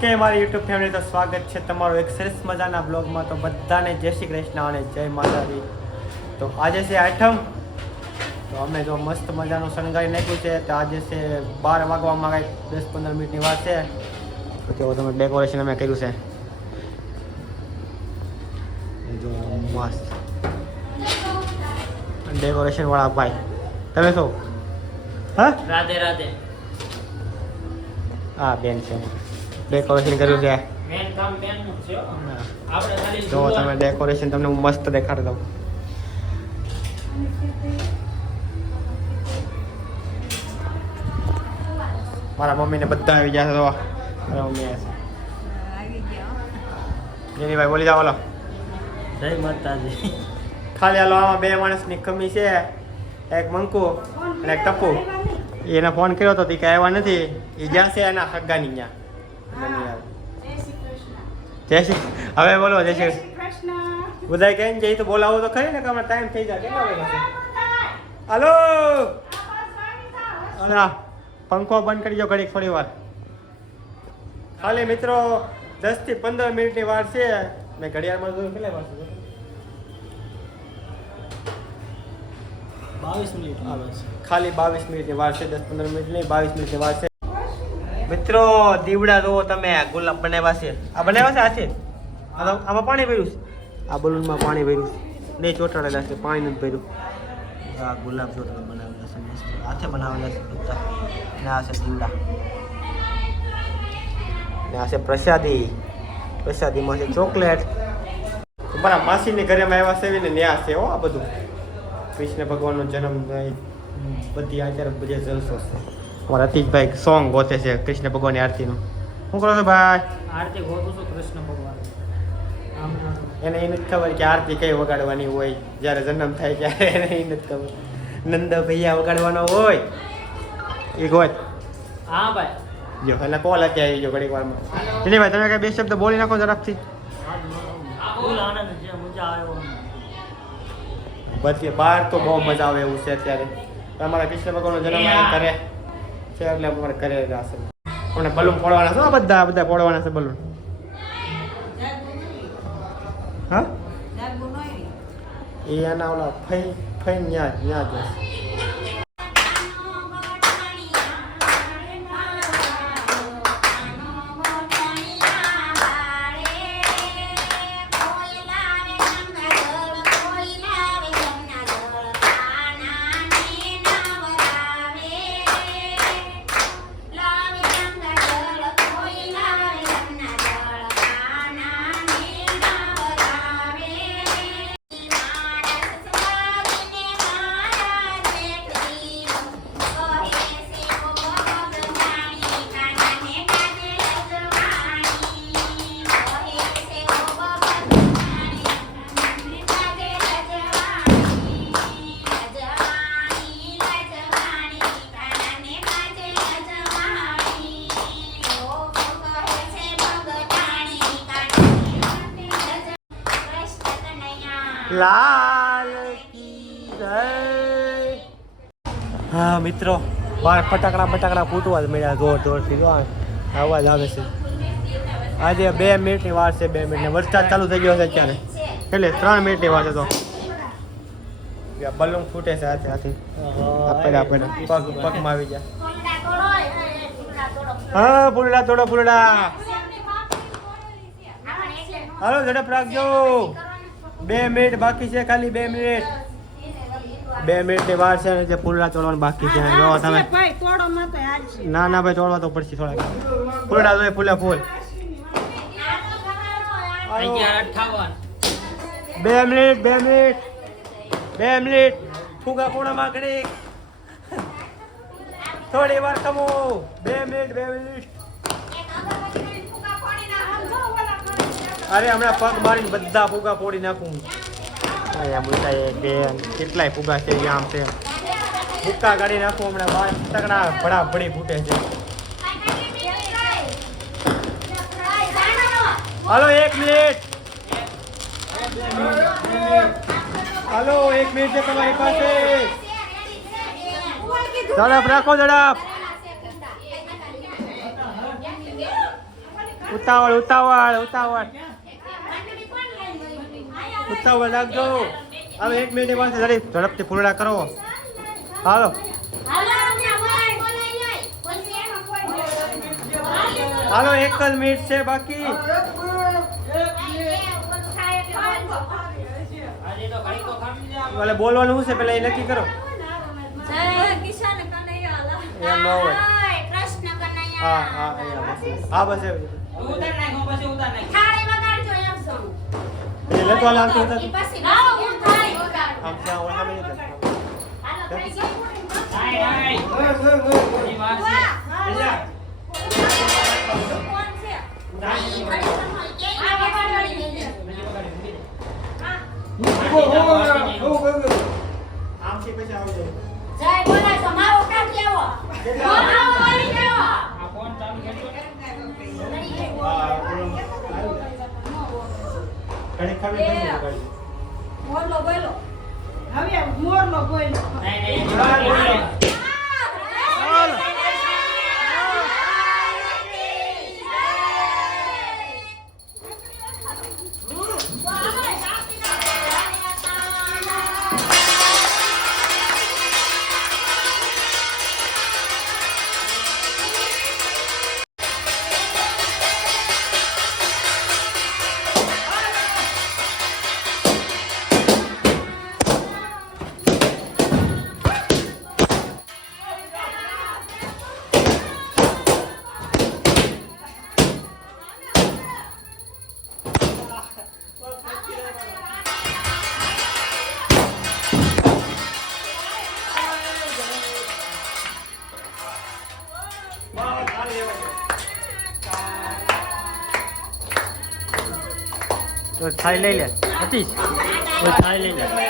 Okay મારી YouTube family તો સ્વાગત છે તમારું એક સરસ મજાના બ્લોગમાં. તો બધાને જય શ્રી કૃષ્ણ અને જય માતાજી. તો આજે છે આઠમ. તો અમે જો મસ્ત મજાનું શણગારી નાખ્યું છે. તો આજે છે બાર વાગવામાં કાંઈક દસ પંદર મિનિટની વાત છે. તો જો તમે ડેકોરેશન અમે કર્યું છે? જો મસ્ત. ડેકોરેશન વાળા ભાઈ. તમે શું હા? રાધે રાધે. હા બેન છે. ડેકોરેશન કર્યું છે. જો તમે ડેકોરેશન તમને હું મસ્ત દેખાડી દઉં. મારા મમ્મીને બધા આવી ગયા છે તો મારા મમ્મી આવે છે બોલી જાઓ બોલો. જય માતાજી. ખાલી હાલો આમાં બે માણસની કમી છે. એક મંકુ અને એક ટપ્પુ. એને ફોન કર્યો હતો તે કે આવ્યા નથી. એ જ્યાં છે એના હગ્ગાની ત્યાં. જય શ્રી હવે બોલો જય શ્રી બધા કેમ જઈ તો બોલાવો તો ખરી ને કે ટાઈમ થઈ જાય. કેટલા વાગે હલો. અલા પંખો બંધ કરી દો ઘડીક થોડી વાર. ખાલી મિત્રો દસથી પંદર મિનિટની વાર છે. મેં ઘડિયાળમાં જોયું કેટલા વાર બાવીસ મિનિટ આવે છે. ખાલી બાવીસ મિનિટની વાર છે દસ પંદર મિનિટ નહીં બાવીસ મિનિટની વાર છે. મિત્રો દીવડા જુઓ તમે ગુલાબ બનાવ્યા છે. આ બનાવ્યા છે આ છે? આમાં પાણી ભર્યું છે? આ બલૂનમાં પાણી ભર્યું છે. નહીં ચોટાડેલા છે પાણી નથી ભર્યું. આ ગુલાબ તમે બનાવેલા છે મસ્ત. હાથે બનાવેલા છે બધા. ને આ છે દીવડા. ને આ છે પ્રસાદી. પ્રસાદીમાં છે ચોકલેટ. મારા માસીની ઘરે અમે આવ્યા છે ને ન્યા છે હો આ બધું. કૃષ્ણ ભગવાનનો જન્મ બધી આચાર બધા જલસો છે. અમારા અતિશભાઈ સોંગ ગોતે છે કૃષ્ણ ભગવાનની આરતીનું. શું કરો છો ભાઈ? આરતી ગોતું છું કૃષ્ણ ભગવાન. એને એ નથી ખબર કે આરતી કઈ વગાડવાની હોય. જ્યારે જન્મ થાય ત્યારે એને એ નથી ખબર. નંદ ભૈયા વગાડવાનો હોય. એ ગોત હા ભાઈ. જો એટલે કોલ અત્યારે આવી ગયો ઘડીક વારમાં. એટલે ભાઈ તમે કઈ બે શબ્દ બોલી નાખો આવ્યો બધી બહાર તો બહુ મજા આવે એવું છે અત્યારે. તમારા કૃષ્ણ ભગવાનનો જન્મ કરે છે એટલે અમારે ઘરે જશે આપણે બલૂન ફોડવાના છે બધા બધા ફોડવાના છે બલૂન હા? એ એના ઓલા ફઈ ફઈ ન્યા ન્યા જશે લાલ હા, મિત્રો બાર ફટાકડા ફટાકડા ફૂટવા જ મળ્યા જોર જોરથી, જો અવાજ આવે છે. આજે બે મિનિટની વાર છે, બે મિનિટ વરસાદ ચાલુ થઈ ગયો છે અત્યારે. એટલે ત્રણ મિનિટની વાર છે તો. બલૂન ફૂટે છે હાથે હાથે. આપણે આપણે પગ, પગમાં આવી જાય હા, ફૂલડા તોડો, ફૂલડા. હાલો, ઝડપ રાખજો. બે મિનિટ બાકી છે ખાલી બે મિનિટ. બે મિનિટની વાર છે જે ફૂલડા તોડવાનું બાકી છે. જો તમે ના ના ભાઈ તોડવા તો પડશે થોડા ફૂલડા જોઈએ ફૂલે ફૂલ બે મિનિટ બે મિનિટ. બે મિનિટ. ફુગા પૂર્ણમાં ઘડી થોડી વાર કમો. બે મિનિટ બે મિનિટ. અરે હમણાં પગ મારીને બધા ફુગા ફોડી નાખું. અહીંયા બધા એક બે કેટલાય ફુગા છે આમ છે. ભૂક્કા કાઢી નાખું હમણાં બાર તકડા ભડા ભડી ફૂટે છે. હાલો એક મિનિટ. હાલો એક મિનિટ છે તમારી પાસે. ઝડપ રાખો ઝડપ. ઉતાવળ ઉતાવળ ઉતાવળ. ઉતાવળ રાખજો. હવે એક મિનિટ પાસે જરી ઝડપથી પૂર્ણ કરો. હાલો. હાલો એક જ મિનિટ છે બાકી. એટલે બોલવાનું શું છે પેલા એ નક્કી કરો. એમ ન હોય હા હા હા, બસ હા બસ એ ઉતાર નાખો પછી ઉતાર નાખો એ લેતો લાગતો હતો હાલો આમ ત્યાં ઓળખા મેં જતા હાય હાય ઈ વાત છે આમથી પછી આવજો જય બોલા તો મારો કાઢ લેવો બોલાવો બોલી લેવો આ ફોન ચાલુ કરજો હા પડી બોલો બોલો હવે મોરલો બોલ્યો. થાળી લઈ લે. અતીશ તો થાળી લઈ લે.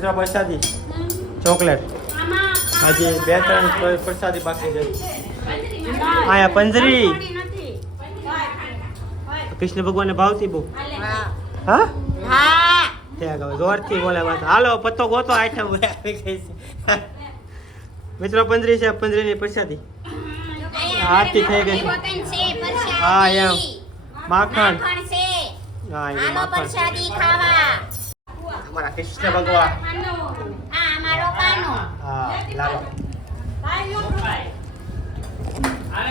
જય કનૈયા લાલ કી મિત્રો પ્રસાદી ચોકલેટ. હજી બે ત્રણ પ્ર- પ્રસાદી બાકી છે. આયા પંજરી. કૃષ્ણ ભગવાનને ભાવતી બહુ. હા? ત્યાં જોરથી બોલે વાત. હાલો પત્તો ગોતો આઈટમ મિત્રો પંજરી છે પંજરીની પ્રસાદી આરતી થઈ ગઈ છે. હા, એમ. માખણ. હા એ માખણ. અમારા કૃષ્ણ ભગવાન. આ અમારો કાનો. હા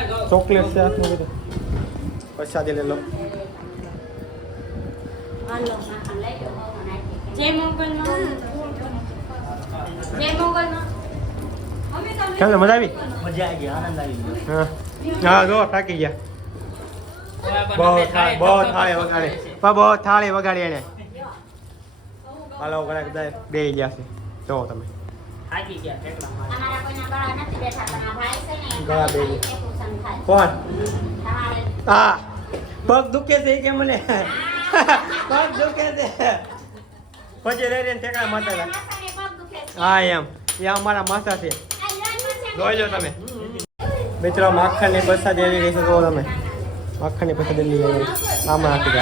ગો ચોકલેટ છે આટલું બધું. પ્રસાદી લઈ લો. છે? મજા આવી? મજા આવી ગઈ આનંદ આવી ગયો. હા. જો થાકી ગયા. બહુ થાળી બહુ થાળી વગાડે. બહુ થાળી વગાડી એને. હાલો ઘણા બધા બે ગયા છે જો તમે થાકી ગયા ઠેકડા મારે અમારા કોઈના ગળા નથી બેઠા પણ આ ભાઈ છે ને ગળા બે તમારે કેટલું સંખાય. કોણ હા પગ દુખે છે કે મને પગ દુખે છે પછી રહી રહીને ઠેકડા માતા. હા એમ એ અમારા માથા છે જોઈ લો તમે મિત્રો માખણની પ્રસાદી આવી ગઈ છે જો તમે માખણની પ્રસાદી લઈ આવી આમાં નાખી દે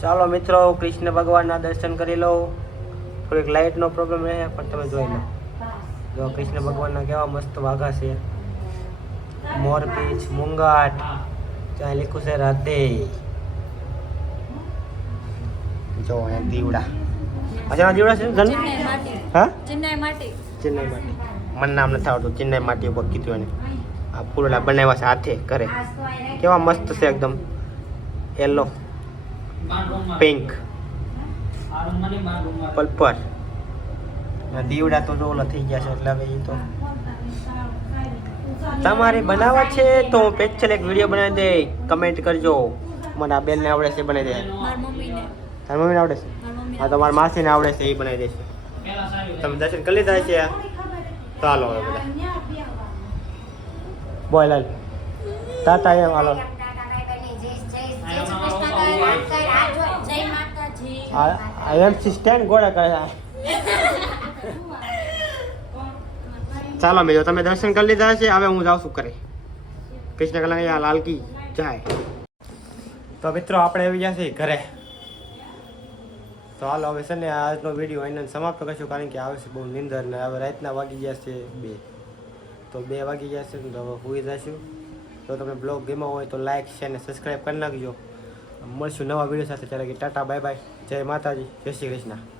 ચાલો મિત્રો કૃષ્ણ ભગવાનના દર્શન કરી લો. થોડીક લાઇટનો પ્રોબ્લેમ રહે પણ તમે જોઈ લો. જો કૃષ્ણ ભગવાનના કેવા મસ્ત વાઘા છે. મોરપીંછ મુંગાટ. ત્યાં લખ્યું છે રાતે જો અહીંયા દીવડા. અચ્છા દીવડા છે ધન હા? ચેન્નાઈ માટી. ચેન્નાઈ માટી. મને નામ નથી આવડતું ચેન્નાઈ માટી ઉપર કીધું એને. આ ફૂલડા બનાવ્યા હાથે કરે. કેવા મસ્ત છે એકદમ. યલો. પિંક આ દીવડા તો જો થઈ ગયા છે એટલે હવે એ તો. તમારે બનાવવા છે તો હું પેચ્છલ એક વીડિયો બનાવી દે. કમેન્ટ કરજો. મને આ બેનને આવડે છે બનાવી દે. તારી મમ્મીને આવડે છે? હા તમારા માસીને આવડે છે એ બનાવી દેશે તમે દર્શન કરી લીધા છે ચાલો હવે બધા. બોલ હાલ. ટાટા એમ હાલો. એમ સ્ટેન્ડ ગોળા કરે ચાલો મેં તમે દર્શન કરી લીધા છે હવે હું જાઉં છું કરે કૃષ્ણ કલા આ લાલકી જાય. તો મિત્રો આપણે આવી ગયા છીએ ઘરે. તો હાલો હવે છે ને આજનો વીડિયો એને સમાપ્ત કરશું કારણ કે આવે છે બહુ નિંદર ને હવે રાતના વાગી ગયા છે બે. તો બે વાગી જશે ને તો હવે સુઈ જશું. જો તમે બ્લોગ ગમ્યો હોય તો લાઇક શેર અને સબસ્ક્રાઈબ કરી નાખજો. મળશું નવા વીડિયો સાથે. ત્યારે કે ટાટા બાય બાય જય માતાજી. જય શ્રી કૃષ્ણ.